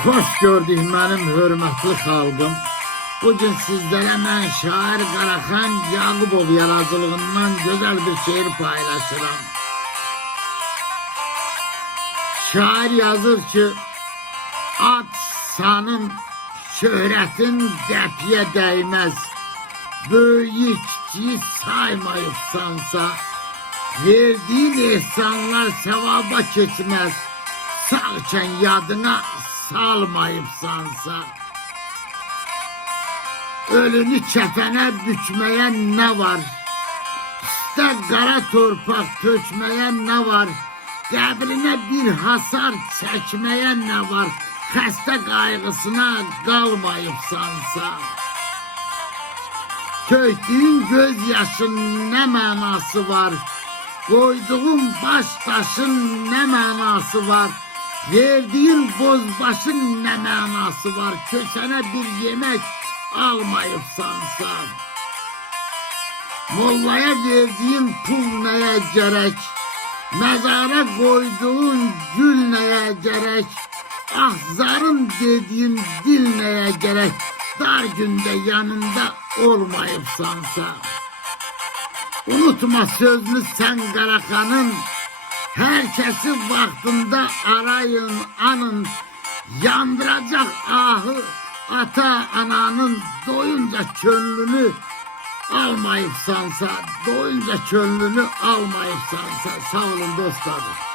Hoş gördük mənim hörmətli xalqım. Bugün sizlərə mən şair Qaraxan Yaqubov yaradıcılığından gözəl bir şeir paylaşıram. Şair yazır ki, ad sanın, şöhrətin qəpiyə dəyməz. Böyük kiçiyi saymayıbsansa, verdiğin ehsanlar sevaba keçməz. Sağkən yadına salmayıbsansa, ölünü kəfənə bükməyə nə var? Üstə qara torpaq tökməyə nə var? Qəbrinə bir hasar çəkməyə nə var? Xəstə qayğısına qalmayıbsansa, tökdüyün göz yaşın nə mənası var? Qoyduğun baş daşın nə mənası var? Verdiğin bozbaşın nə mənası var? Köçənə bir yemək almayıbsansa, mollaya verdiğin pul nəyə gərək? Məzara qoyduğun gül nəyə gərək? Ahzarın dediğin dil nəyə gərək? Dar gündə yanında olmayıbsansa, unutma sözünü sən Qaraxanın, herkesi vaktinde arayın, anın. Yandıracak ahı ata ananın, doyunca könlünü almayıbsansa, doyunca könlünü almayıbsansa. Sağ olun dostlarım.